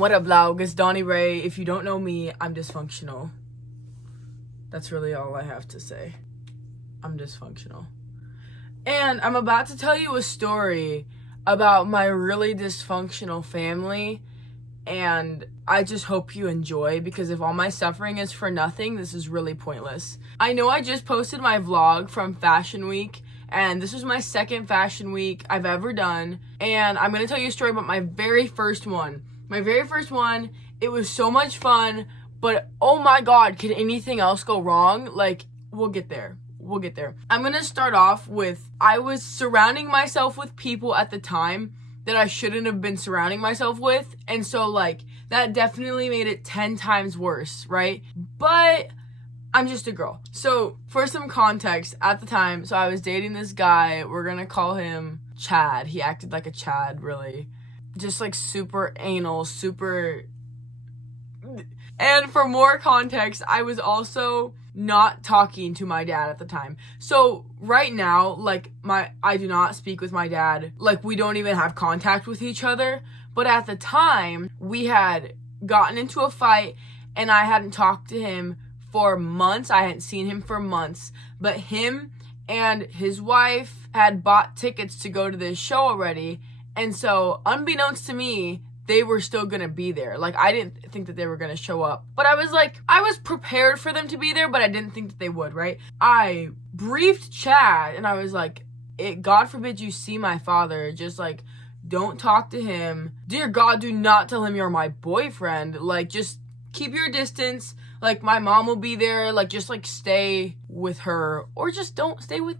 What up, vlog? It's Donnie Ray. If you don't know me, I'm dysfunctional. That's really all I have to say. I'm dysfunctional. And I'm about to tell you a story about my really dysfunctional family. And I just hope you enjoy, because if all my suffering is for nothing, this is really pointless. I know I just posted my vlog from Fashion Week, and this was my second Fashion Week I've ever done. And I'm going to tell you a story about my very first one. My very first one, it was so much fun, but oh my god, could anything else go wrong? Like, we'll get there. We'll get there. I'm going to start off with, I was surrounding myself with people at the time that I shouldn't have been surrounding myself with. And so, like, that definitely made it 10 times worse, right? But I'm just a girl. So, for some context, at the time, so I was dating this guy. We're going to call him Chad. He acted like a Chad, really. Just, like, super anal, super... And for more context, I was also not talking to my dad at the time. So right now, like, I do not speak with my dad. Like, we don't even have contact with each other. But at the time, we had gotten into a fight and I hadn't talked to him for months. I hadn't seen him for months. But him and his wife had bought tickets to go to this show already. And so, unbeknownst to me, they were still gonna be there. Like, I didn't think that they were gonna show up. But I was prepared for them to be there, but I didn't think that they would, right? I briefed Chad, and I was like, God forbid you see my father. Just, like, don't talk to him. Dear God, do not tell him you're my boyfriend. Like, just keep your distance. Like, my mom will be there. Like, just, like, stay with her. Or just don't stay with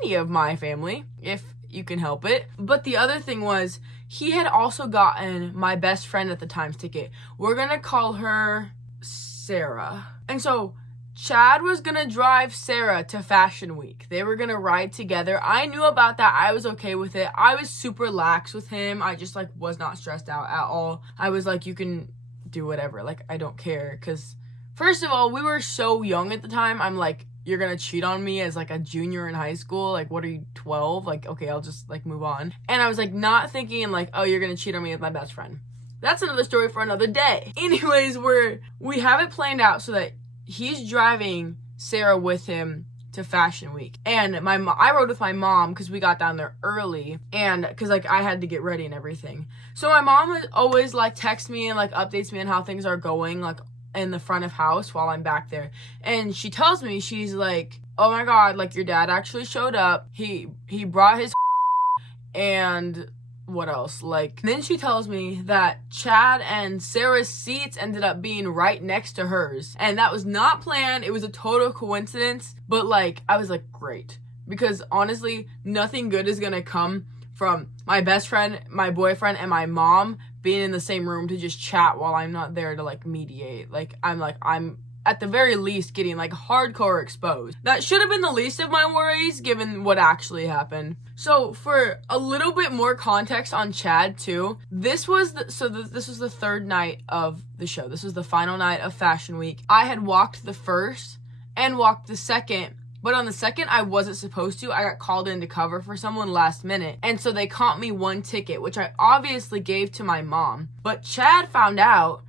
any of my family, if you can help it. But the other thing was, he had also gotten my best friend at the time's ticket. We're gonna call her Sarah. And so Chad was gonna drive Sarah to Fashion Week. They were gonna ride together. I knew about that. I was okay with it. I was super lax with him. I just, like, was not stressed out at all. I was like, you can do whatever. Like, I don't care. Because first of all, we were so young at the time. I'm like, you're gonna cheat on me as, like, a junior in high school? Like, what are you, 12? Like, okay, I'll just, like, move on. And I was, like, not thinking, like, oh, you're gonna cheat on me with my best friend. That's another story for another day. Anyways, we have it planned out so that he's driving Sarah with him to Fashion Week. And I rode with my mom because we got down there early, and because, like, I had to get ready and everything. So my mom always, like, texts me and, like, updates me on how things are going, like, in the front of house while I'm back there. And she tells me, she's like, oh my god, like, your dad actually showed up. He brought his and what else? Like, then she tells me that Chad and Sarah's seats ended up being right next to hers. And that was not planned. It was a total coincidence. But, like, I was like, great. Because honestly, nothing good is gonna come from my best friend, my boyfriend, and my mom being in the same room to just chat while I'm not there to, like, mediate. Like, I'm at the very least getting, like, hardcore exposed. That should have been the least of my worries given what actually happened. So for a little bit more context on Chad too, this was the third night of the show. This was the final night of Fashion Week. I had walked the first and walked the second. But on the second, I wasn't supposed to. I got called in to cover for someone last minute. And so they comped me one ticket, which I obviously gave to my mom. But Chad found out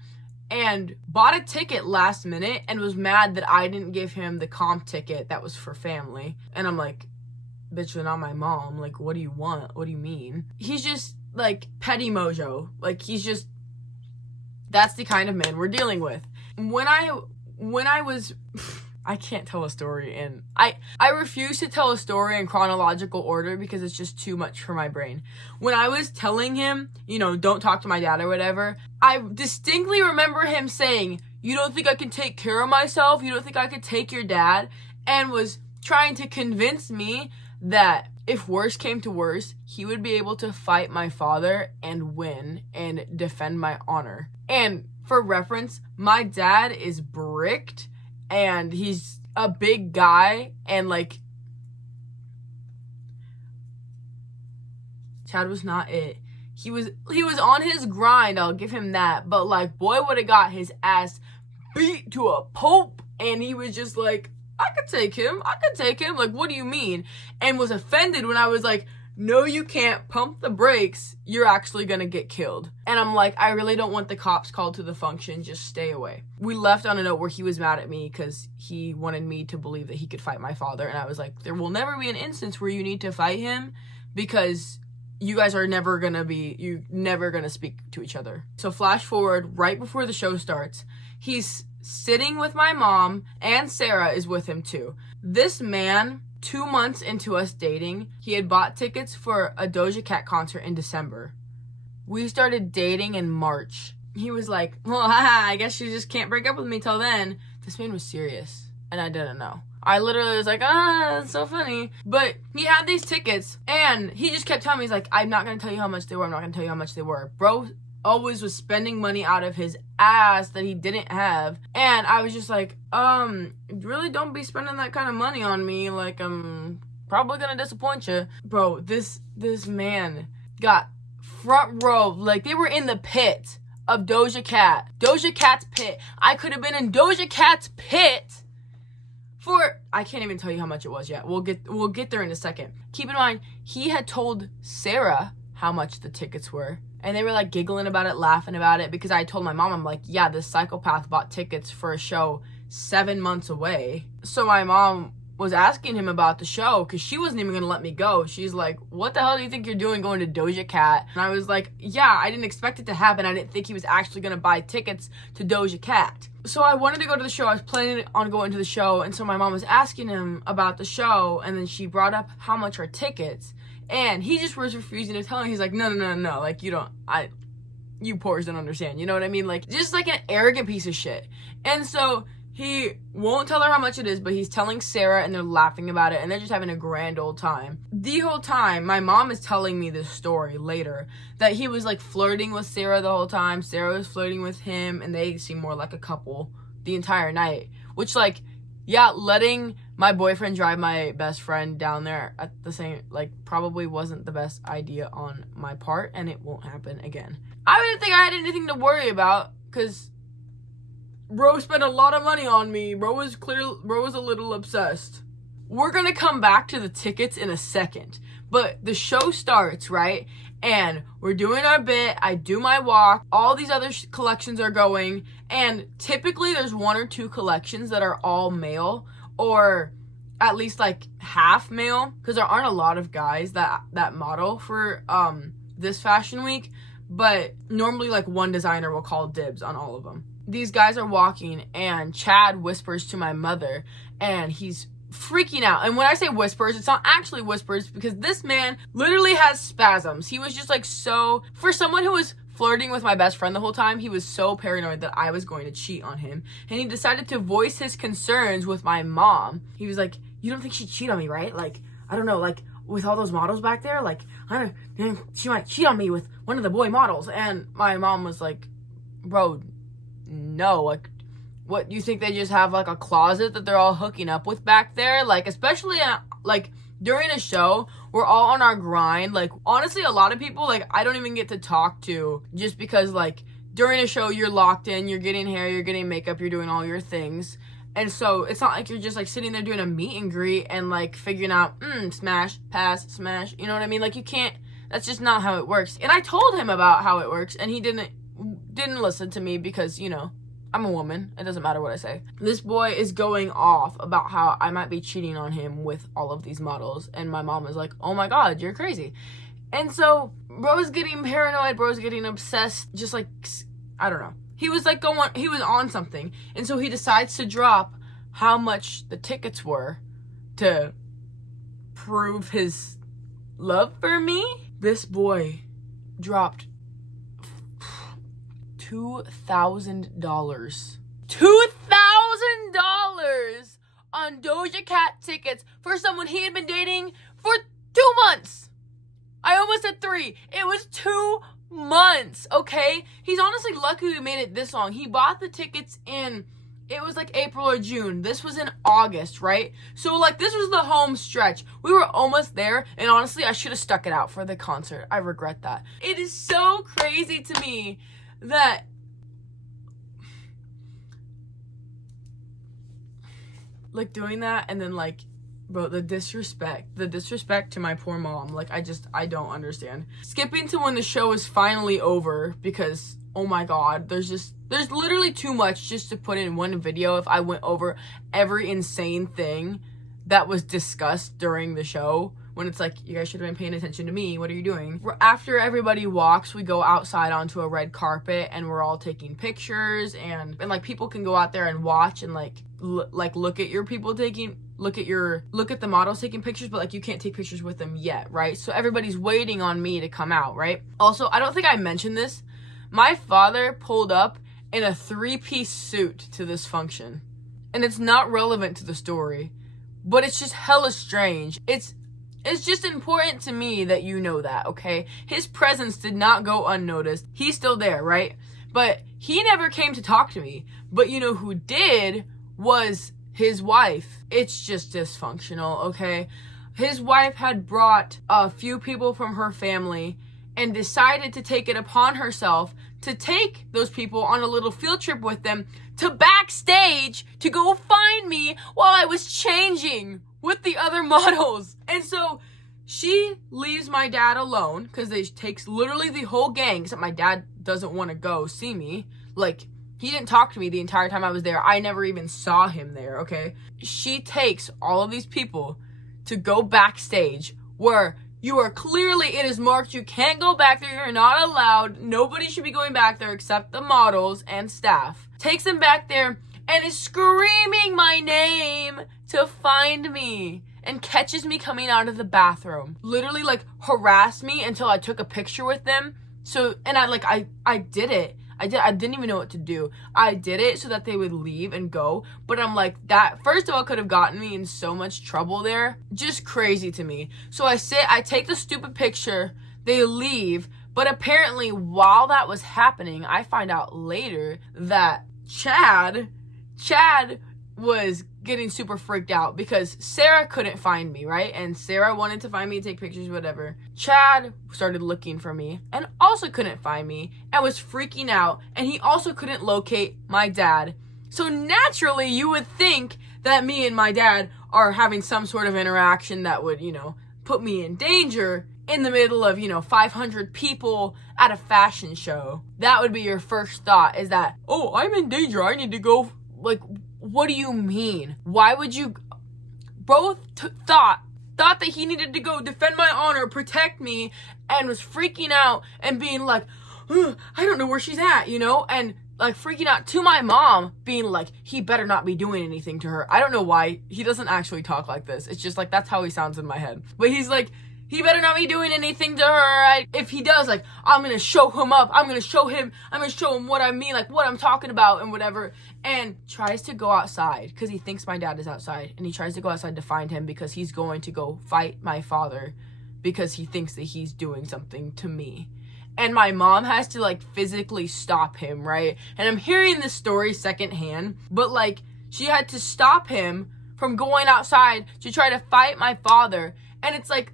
and bought a ticket last minute and was mad that I didn't give him the comp ticket that was for family. And I'm like, bitch, you're not my mom. Like, what do you want? What do you mean? He's just, like, petty mojo. Like, that's the kind of man we're dealing with. When I was... I can't tell a story I refuse to tell a story in chronological order because it's just too much for my brain. When I was telling him, you know, don't talk to my dad or whatever, I distinctly remember him saying, you don't think I can take care of myself? You don't think I could take your dad? And was trying to convince me that if worse came to worse, he would be able to fight my father and win and defend my honor. And for reference, my dad is bricked. And he's a big guy, and, like, Chad was not it. He was on his grind, I'll give him that. But, like, boy would have got his ass beat to a pulp, and he was just like, I could take him. Like, what do you mean? And was offended when I was like, no, you can't, pump the brakes, you're actually gonna get killed. And I'm like, I really don't want the cops called to the function, just stay away. We left on a note where he was mad at me because he wanted me to believe that he could fight my father. And I was like, there will never be an instance where you need to fight him because you guys are never gonna speak to each other. So flash forward, right before the show starts, he's sitting with my mom, and Sarah is with him too. This man, 2 months into us dating, he had bought tickets for a Doja Cat concert in December. We started dating in March. He was like, well, haha, I guess you just can't break up with me till then. This man was serious, and I didn't know. I literally was like, that's so funny. But he had these tickets, and he just kept telling me, he's like, I'm not going to tell you how much they were. I'm not going to tell you how much they were. Bro always was spending money out of his ass that he didn't have. And I was just like, really don't be spending that kind of money on me. Like, I'm probably going to disappoint you. Bro, this man got front row. Like, they were in the pit of Doja Cat. Doja Cat's pit. I could have been in Doja Cat's pit for, I can't even tell you how much it was yet. We'll get there in a second. Keep in mind, he had told Sarah how much the tickets were. And they were like giggling about it, laughing about it, because I told my mom, I'm like, yeah, this psychopath bought tickets for a show 7 months away. So my mom was asking him about the show because she wasn't even going to let me go. She's like, what the hell do you think you're doing going to Doja Cat? And I was like, yeah, I didn't expect it to happen. I didn't think he was actually going to buy tickets to Doja Cat. So I wanted to go to the show. I was planning on going to the show. And so my mom was asking him about the show. And then she brought up how much are tickets. And he just was refusing to tell me. He's like, no. Like, you poors don't understand. You know what I mean? Like, just like an arrogant piece of shit. And so he won't tell her how much it is, but he's telling Sarah, and they're laughing about it, and they're just having a grand old time. The whole time, my mom is telling me this story later, that he was like flirting with Sarah the whole time. Sarah was flirting with him, and they seem more like a couple the entire night. Which, like, yeah, letting my boyfriend drive my best friend down there at the same, like, probably wasn't the best idea on my part, and it won't happen again. I didn't think I had anything to worry about, because bro spent a lot of money on me. Bro was a little obsessed. We're gonna come back to the tickets in a second, but the show starts, right? And we're doing our bit. I do my walk. All these other collections are going, and typically there's 1 or 2 collections that are all male, or at least like half male, because there aren't a lot of guys that model for this fashion week. But normally, like, one designer will call dibs on all of them. These guys are walking, and Chad whispers to my mother, and he's freaking out. And when I say whispers, it's not actually whispers, because this man literally has spasms. He was just like, so, for someone who was flirting with my best friend the whole time, he was so paranoid that I was going to cheat on him. And he decided to voice his concerns with my mom. He was like, you don't think she'd cheat on me, right? Like, I don't know, like, with all those models back there, like, I don't, she might cheat on me with one of the boy models. And my mom was like, bro, no, like, what, you think they just have like a closet that they're all hooking up with back there? Like, especially like during a show, we're all on our grind. Like, honestly, a lot of people, like, I don't even get to talk to, just because, like, during a show, you're locked in, you're getting hair, you're getting makeup, you're doing all your things. And so it's not like you're just like sitting there doing a meet and greet and like figuring out, smash, pass, smash. You know what I mean? Like, you can't, that's just not how it works. And I told him about how it works, and he didn't listen to me because, you know, I'm a woman. It doesn't matter what I say. This boy is going off about how I might be cheating on him with all of these models. And my mom is like, oh my God, you're crazy. And so bro's getting paranoid. Bro's getting obsessed. Just like, I don't know. He was like he was on something. And so he decides to drop how much the tickets were to prove his love for me. This boy dropped $2,000. $2,000 on Doja Cat tickets for someone he had been dating for 2 months. I almost said 3. It was 2 months, okay? He's honestly lucky we made it this long. He bought the tickets in, it was like April or June. This was in August, right? So, like, this was the home stretch. We were almost there, and honestly, I should have stuck it out for the concert. I regret that. It is so crazy to me that like doing that and then like Bro, the disrespect to my poor mom. Like, I don't understand. Skipping to when the show is finally over, because, oh my god, there's literally too much just to put in one video if I went over every insane thing that was discussed during the show. When it's like, you guys should have been paying attention to me. What are you doing? After everybody walks, we go outside onto a red carpet and we're all taking pictures, and like people can go out there and watch and like look at the models taking pictures, but like you can't take pictures with them yet, right? So everybody's waiting on me to come out, right? Also, I don't think I mentioned this. My father pulled up in a 3-piece suit to this function. And it's not relevant to the story, but it's just hella strange. It's just important to me that you know that, okay? His presence did not go unnoticed. He's still there, right? But he never came to talk to me. But you know who did was his wife. It's just dysfunctional, okay? His wife had brought a few people from her family and decided to take it upon herself to take those people on a little field trip with them to backstage to go find me while I was changing with the other models. And so she leaves my dad alone because it takes literally the whole gang, except my dad doesn't want to go see me. Like, he didn't talk to me the entire time I was there. I never even saw him there, okay? She takes all of these people to go backstage where you are clearly, it is marked, you can't go back there, you're not allowed, nobody should be going back there except the models and staff. Takes them back there and is screaming my name to find me and catches me coming out of the bathroom. Literally like harassed me until I took a picture with them. So, and I did it. I didn't even know what to do. I did it so that they would leave and go. But I'm like, that first of all could have gotten me in so much trouble there. Just crazy to me. So I take the stupid picture, they leave. But apparently while that was happening, I find out later that Chad was getting super freaked out because Sarah couldn't find me, right? And Sarah wanted to find me, take pictures, whatever. Chad started looking for me and also couldn't find me and was freaking out, and he also couldn't locate my dad. So naturally, you would think that me and my dad are having some sort of interaction that would, put me in danger in the middle of, 500 people at a fashion show. That would be your first thought, is that, oh, I'm in danger, I need to go. Like, what do you mean? Why would you both thought that he needed to go defend my honor, protect me, and was freaking out and being like, I don't know where she's at, and like freaking out to my mom, being like, he better not be doing anything to her. I don't know why. He doesn't actually talk like this. It's just like, that's how he sounds in my head. But he's like, he better not be doing anything to her. If he does, like, I'm going to show him up. I'm going to show him what I mean, like what I'm talking about and whatever. And tries to go outside because he thinks my dad is outside. And he tries to go outside to find him because he's going to go fight my father because he thinks that he's doing something to me. And my mom has to, like, physically stop him, right? And I'm hearing this story secondhand. But, like, she had to stop him from going outside to try to fight my father. And it's like,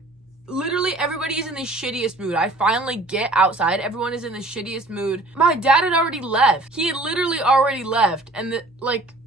literally everybody is in the shittiest mood. I finally get outside. Everyone is in the shittiest mood. My dad had already left. He had literally already left. And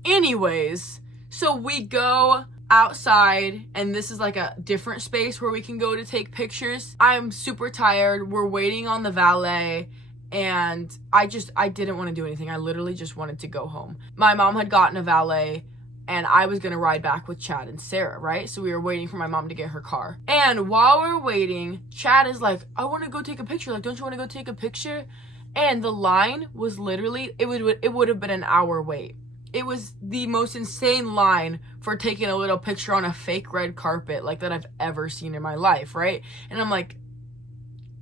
anyways, so we go outside, and this is like a different space where we can go to take pictures. I'm super tired. We're waiting on the valet, and I didn't want to do anything. I literally just wanted to go home. My mom had gotten a valet, and I was going to ride back with Chad and Sarah, right? So we were waiting for my mom to get her car. And while we're waiting, Chad is like, I want to go take a picture. Like, don't you want to go take a picture? And the line was literally, it would have been an hour wait. It was the most insane line for taking a little picture on a fake red carpet, like, that I've ever seen in my life, right? And I'm like,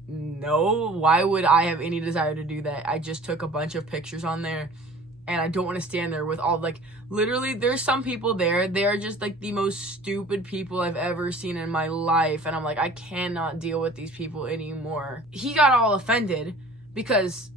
no, why would I have any desire to do that? I just took a bunch of pictures on there. And I don't want to stand there with all, like, literally, there's some people there. They're just, like, the most stupid people I've ever seen in my life. And I'm like, I cannot deal with these people anymore. He got all offended because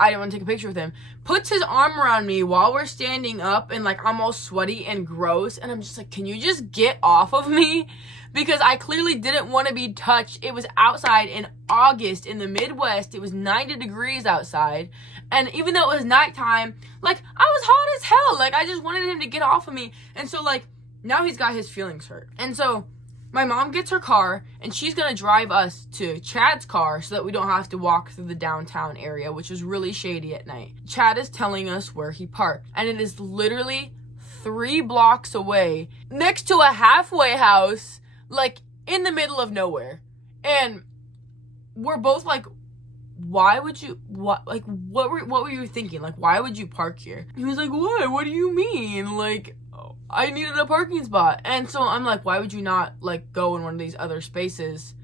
I didn't want to take a picture with him. Puts his arm around me while we're standing up, and, like, I'm all sweaty and gross. And I'm just like, can you just get off of me? Because I clearly didn't want to be touched. It was outside in August in the Midwest. It was 90 degrees outside. And even though it was nighttime, like, I was hot as hell. Like, I just wanted him to get off of me. And so, like, Now he's got his feelings hurt. And so my mom gets her car, and she's going to drive us to Chad's car so that we don't have to walk through the downtown area, which is really shady at night. Chad is telling us where he parked, and it is literally 3 blocks away, next to a halfway house, like in the middle of nowhere. And we're both like, why would you, what were you thinking? Like, why would you park here? He was like, what do you mean? Like, I needed a parking spot. And so I'm like, why would you not, like, go in one of these other spaces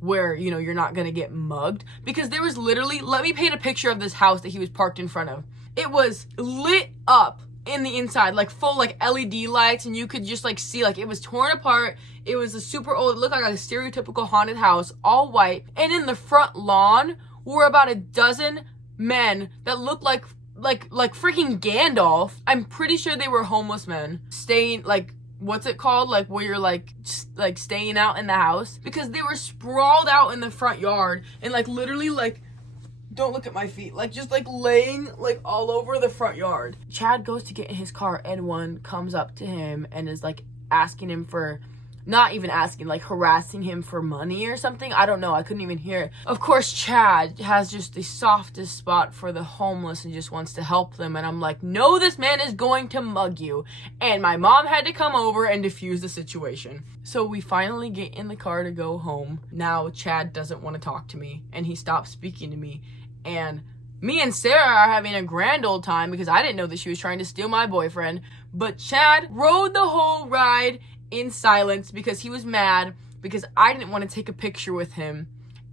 where, you know, you're not gonna get mugged? Because there was literally, let me paint a picture of this house that he was parked in front of. It was lit up in the inside, like full, like, LED lights, and you could just, like, see, like, it was torn apart. It was a super old, it looked like a stereotypical haunted house, all white. And in the front lawn were about a dozen men that looked like freaking Gandalf. I'm pretty sure they were homeless men staying, like, what's it called? Like, where you're, like staying out in the house. Because they were sprawled out in the front yard and, like, literally, like, don't look at my feet. Like, just, like, laying, like, all over the front yard. Chad goes to get in his car, and one comes up to him and is, like, asking him for, not even asking, like, harassing him for money or something. I don't know. I couldn't even hear it. Of course, Chad has just the softest spot for the homeless and just wants to help them. And I'm like, no, this man is going to mug you. And my mom had to come over and defuse the situation. So we finally get in the car to go home. Now Chad doesn't want to talk to me, and he stops speaking to me. And me and Sarah are having a grand old time because I didn't know that she was trying to steal my boyfriend. But Chad rode the whole ride in silence because he was mad because I didn't want to take a picture with him,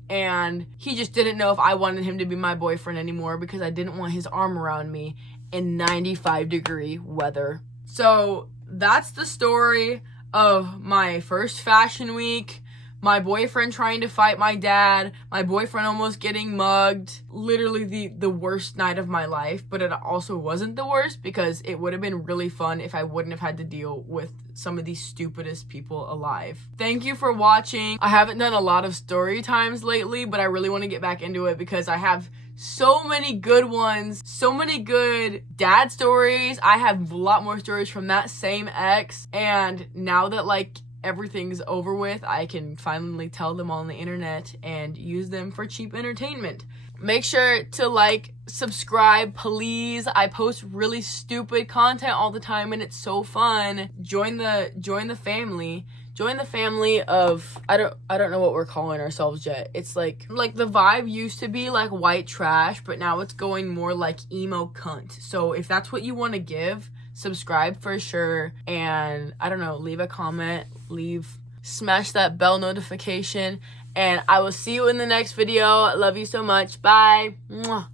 and he just didn't know if I wanted him to be my boyfriend anymore because I didn't want his arm around me in 95-degree weather. So that's the story of my first fashion week, my boyfriend trying to fight my dad, my boyfriend almost getting mugged, literally the worst night of my life. But it also wasn't the worst because it would have been really fun if I wouldn't have had to deal with some of the stupidest people alive. Thank you for watching. I haven't done a lot of story times lately, but I really want to get back into it because I have so many good ones, so many good dad stories. I have a lot more stories from that same ex, and now that, like, everything's over with, I can finally tell them on the internet and use them for cheap entertainment. Make sure to like, subscribe, please. I post really stupid content all the time and it's so fun. Join the family. Join the family of, I don't know what we're calling ourselves yet. It's like the vibe used to be like white trash, but now it's going more like emo cunt. So if that's what you want to give, subscribe for sure. And I don't know, leave a comment, smash that bell notification, and I will see you in the next video. I love you so much. Bye. Mwah.